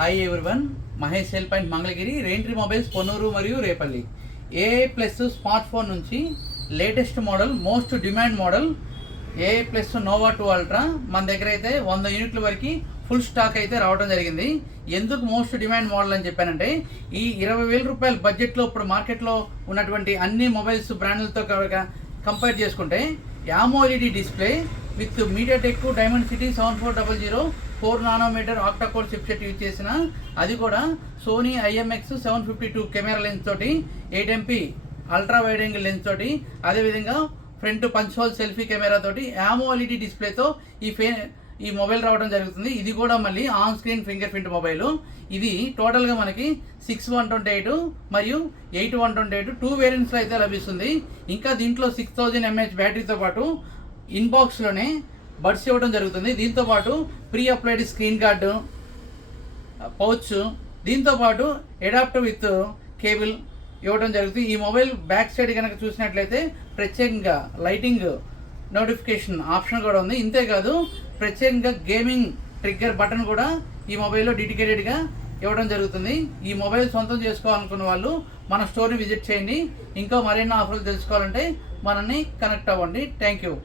Hi everyone, Mahesh cell point Mangalagiri, Raintree mobiles Ponnuru మరియు Repalle. AI plus smart phone నుంచి latest model, most demand model AI plus Nova 2 ultra మన దగ్గర అయితే 100 యూనిట్ల వరకు ఫుల్ స్టాక్ అయితే రావడం జరిగింది. ఎందుకు మోస్ట్ డిమాండ్ మోడల్ అని చెప్పానంటే, ఈ 20,000 రూపాయల బడ్జెట్లో ఇప్పుడు మార్కెట్లో ఉన్నటువంటి అన్ని మొబైల్స్ బ్రాండ్లతో కంపేర్ చేసుకుంటే AMOLED display with MediaTek Dimensity 7400 4 nanometre octa core chipset use చేసిన, అది కూడా సోనీ IMX 752 కెమెరా లెన్స్ తోటి, 8 MP ultra wide angle lens తోటి, అదేవిధంగా front punch whole selfie camera తోటి AMOLED డిస్ప్లేతో ఈ మొబైల్ రావడం జరుగుతుంది. ఇది కూడా మళ్ళీ on screen finger print mobile. ఇది టోటల్గా మనకి 6128 మరియు 8128 2 వేరియంట్స్లో అయితే లభిస్తుంది. ఇంకా దీంట్లో 6000 mAh బ్యాటరీతో పాటు ఇన్బాక్స్లోనే బడ్స్ ఇవ్వడం జరుగుతుంది. దీంతోపాటు pre applied screen guard, pouch, దీంతోపాటు అడాప్టర్ విత్ కేబుల్ ఇవ్వడం జరుగుతుంది. ఈ మొబైల్ బ్యాక్ సైడ్ కనుక చూసినట్లయితే ప్రత్యేకంగా లైటింగ్ నోటిఫికేషన్ ఆప్షన్ కూడా ఉంది. ఇంతేకాదు ప్రత్యేకంగా గేమింగ్ ట్రిగ్గర్ బటన్ కూడా ఈ మొబైల్లో డెడికేటెడ్గా ఇవ్వడం జరుగుతుంది. ఈ మొబైల్ సొంతం చేసుకోవాలనుకున్న వాళ్ళు మన స్టోర్ని విజిట్ చేయండి. ఇంకా మరిన్ని ఆఫర్లు తెలుసుకోవాలంటే మనల్ని కనెక్ట్ అవ్వండి. Thank you.